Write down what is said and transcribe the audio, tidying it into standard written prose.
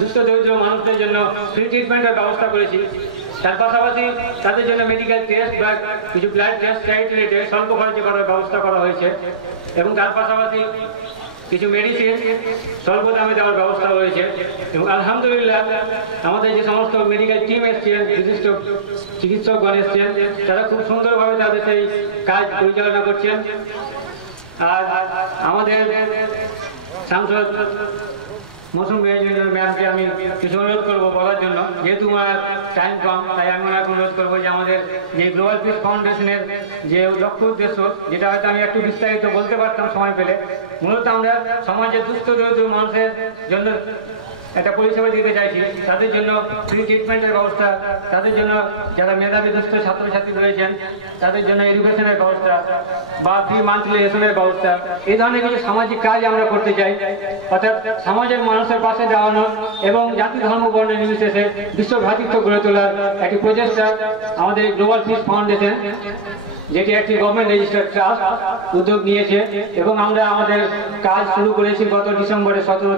দুস্থ দরিদ্র মানুষদের জন্য ফ্রি ট্রিটমেন্টের ব্যবস্থা করেছি। তার পাশাপাশি তাদের জন্য মেডিকেল টেস্ট বা কিছু ব্লাড টেস্ট চাইল্ড রিলেটেড স্বল্প খরচে করার ব্যবস্থা করা হয়েছে এবং তার পাশাপাশি কিছু মেডিসিন স্বল্প দামে দেওয়ার ব্যবস্থা রয়েছে। এবং আলহামদুলিল্লাহ আমাদের যে সমস্ত মেডিকেল টিম এসছেন, বিশিষ্ট চিকিৎসকগণ এসছেন, তারা খুব সুন্দরভাবে তাদের সেই কাজ পরিচালনা করছেন। আর আমাদের সাংসদ মৌসুম ম্যামকে আমি কিছু অনুরোধ করবো বলার জন্য, যেহেতু আমার টাইম কম, তাই আমি ওনাকে অনুরোধ করবো যে আমাদের যে গ্লোবাল পিস ফাউন্ডেশনের যে লক্ষ্য উদ্দেশ্য, যেটা হয়তো আমি একটু বিস্তারিত বলতে পারতাম সময় পেলে, মূলত আমরা সমাজের দুস্থ দরিদ্র মানুষের জন্য একটা পরিষেবা দিতে চাইছি। তাদের জন্য ফ্রি ট্রিটমেন্টের ব্যবস্থা, তাদের জন্য যারা মেধাবী দুস্থ ছাত্রছাত্রী রয়েছেন তাদের জন্য এডুকেশনের ব্যবস্থা বা ফ্রি মান্থলি রেশনের ব্যবস্থা, এই ধরনের কিছু সামাজিক কাজ আমরা করতে চাই। অর্থাৎ সমাজের মানুষের পাশে দাঁড়ানো এবং জাতি ধর্ম বর্ণ নির্বিশেষে বিশ্ব ভ্রাতৃত্ব গড়ে তোলার একটি প্রচেষ্টা আমাদের গ্লোবাল পিস ফাউন্ডেশন, যেটি একটি গভর্নমেন্ট রেজিস্টার্ড ট্রাস্ট, উদ্যোগ নিয়েছে এবং আমরা আমাদের কাজ শুরু করেছি গত ডিসেম্বরের 17